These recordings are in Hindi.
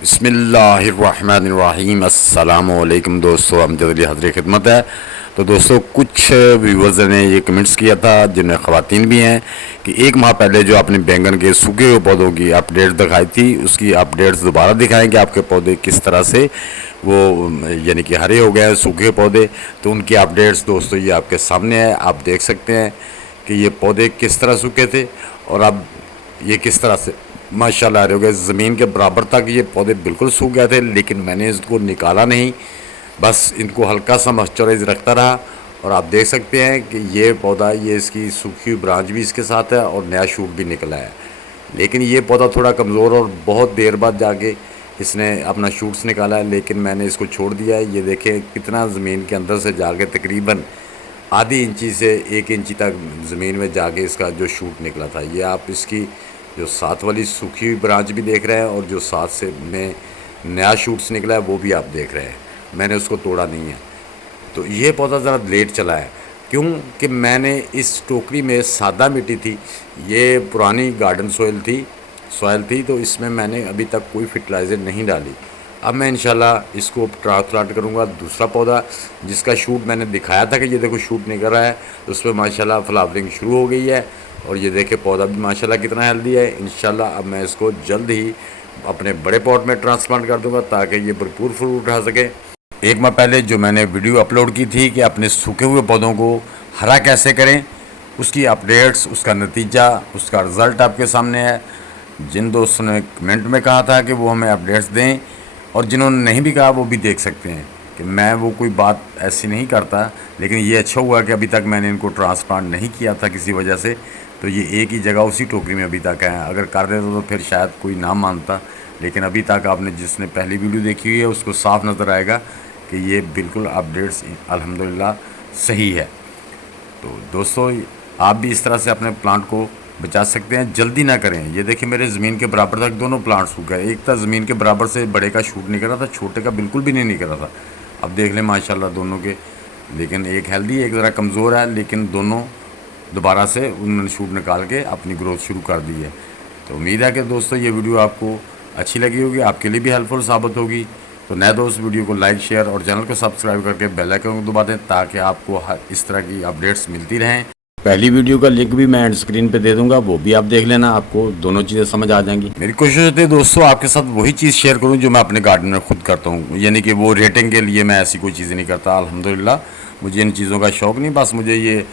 बिस्मिल्लाहिर्रहमानिर्रहीम। अस्सलामुअलैकुम दोस्तों, अमजद अली हाज़िर खिदमत है। तो दोस्तों, कुछ व्यूवर्स ने ये कमेंट्स किया था जिनमें ख़वातीन भी हैं कि एक माह पहले जो आपने बैंगन के सूखे हुए पौधों की अपडेट दिखाई थी, उसकी अपडेट्स दोबारा दिखाएं कि आपके पौधे किस तरह से वो यानी कि हरे हो गए हैं, सूखे पौधे। तो उनकी अपडेट्स दोस्तों ये आपके सामने है, आप देख सकते हैं कि ये पौधे किस तरह सूखे थे और अब ये किस तरह से माशाल्लाह हरे हो गए। ज़मीन के बराबर तक ये पौधे बिल्कुल सूख गए थे, लेकिन मैंने इसको निकाला नहीं, बस इनको हल्का सा मॉइस्चराइज रखता रहा। और आप देख सकते हैं कि ये पौधा, ये इसकी सूखी हुई ब्रांच भी इसके साथ है और नया शूट भी निकला है। लेकिन ये पौधा थोड़ा कमज़ोर और बहुत देर बाद जाके इसने अपना शूट्स निकाला है, लेकिन मैंने इसको छोड़ दिया है। ये देखें कितना ज़मीन के अंदर से जाके तकरीबन आधी इंची से 1 इंची तक ज़मीन में जाके इसका जो शूट निकला था। ये आप इसकी जो साथ वाली सूखी हुई ब्रांच भी देख रहे हैं और जो साथ से में नया शूट्स निकला है वो भी आप देख रहे हैं। मैंने उसको तोड़ा नहीं है। तो ये पौधा ज़रा लेट चला है, क्यों कि मैंने इस टोकरी में सादा मिट्टी थी, ये पुरानी गार्डन सॉइल थी, तो इसमें मैंने अभी तक कोई फर्टिलाइज़र नहीं डाली। अब मैं इंशाल्लाह इसको ट्रांसप्लांट करूँगा। दूसरा पौधा जिसका शूट मैंने दिखाया था कि ये देखो शूट निकल रहा है, तो उसमें माशाल्लाह फ्लावरिंग शुरू हो गई है और ये देखे पौधा भी माशाल्लाह कितना हेल्दी है। इंशाल्लाह अब मैं इसको जल्द ही अपने बड़े पॉट में ट्रांसप्लांट कर दूँगा ताकि ये भरपूर फ्रूट उठा सके। एक माह पहले जो मैंने वीडियो अपलोड की थी कि अपने सूखे हुए पौधों को हरा कैसे करें, उसकी अपडेट्स, उसका नतीजा, उसका रिज़ल्ट आपके सामने है। जिन दोस्तों ने कमेंट में कहा था कि वो हमें अपडेट्स दें और जिन्होंने नहीं भी कहा वो भी देख सकते हैं कि मैं वो कोई बात ऐसी नहीं करता। लेकिन ये अच्छा हुआ कि अभी तक मैंने इनको ट्रांसप्लांट नहीं किया था किसी वजह से, तो ये एक ही जगह उसी टोकरी में अभी तक है। अगर कर देता तो फिर शायद कोई ना मानता, लेकिन अभी तक आपने जिसने पहली वीडियो देखी हुई है उसको साफ नज़र आएगा कि ये बिल्कुल अपडेट्स अल्हम्दुलिल्लाह सही है। तो दोस्तों, आप भी इस तरह से अपने प्लांट को बचा सकते हैं, जल्दी ना करें। ये देखिए मेरे ज़मीन के बराबर तक दोनों प्लांट सूख गए। एक था ज़मीन के बराबर से बड़े का शूट निकल रहा था, छोटे का बिल्कुल भी नहीं निकल रहा था। अब देख लें माशाल्लाह दोनों के, लेकिन एक हेल्दी एक ज़रा कमज़ोर है, लेकिन दोनों दोबारा से उन्होंने शूट निकाल के अपनी ग्रोथ शुरू कर दी है। तो उम्मीद है कि दोस्तों ये वीडियो आपको अच्छी लगी होगी, आपके लिए भी हेल्पफुल साबित होगी। तो नए दोस्त वीडियो को लाइक, शेयर और चैनल को सब्सक्राइब करके बेल आइकन को दबा दें ताकि आपको हर इस तरह की अपडेट्स मिलती रहें। पहली वीडियो का लिंक भी मैं एंड स्क्रीन पे दे दूंगा, वो भी आप देख लेना, आपको दोनों चीज़ें समझ आ जाएंगी। मेरी कोशिश होती है दोस्तों आपके साथ वही चीज़ शेयर करूं जो मैं अपने गार्डन में खुद करता हूं, यानी कि वो रेटिंग के लिए मैं ऐसी कोई चीज़ें नहीं करता। अल्हम्दुलिल्लाह मुझे इन चीज़ों का शौक़ नहीं, बस मुझे ये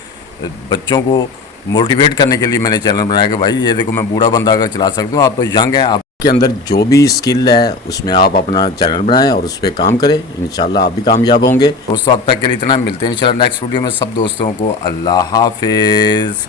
बच्चों को मोटिवेट करने के लिए मैंने चैनल बनाया कि भाई ये देखो मैं बूढ़ा बंदा अगर चला सकता हूँ, आप तो यंग हैं, आपके अंदर जो भी स्किल है उसमें आप अपना चैनल बनाएं और उस पर काम करें। इंशाल्लाह आप भी कामयाब होंगे। दोस्तों अब तक के लिए इतना, मिलते हैं इंशाल्लाह नेक्स्ट वीडियो में। सब दोस्तों को अल्लाह हाफिज़।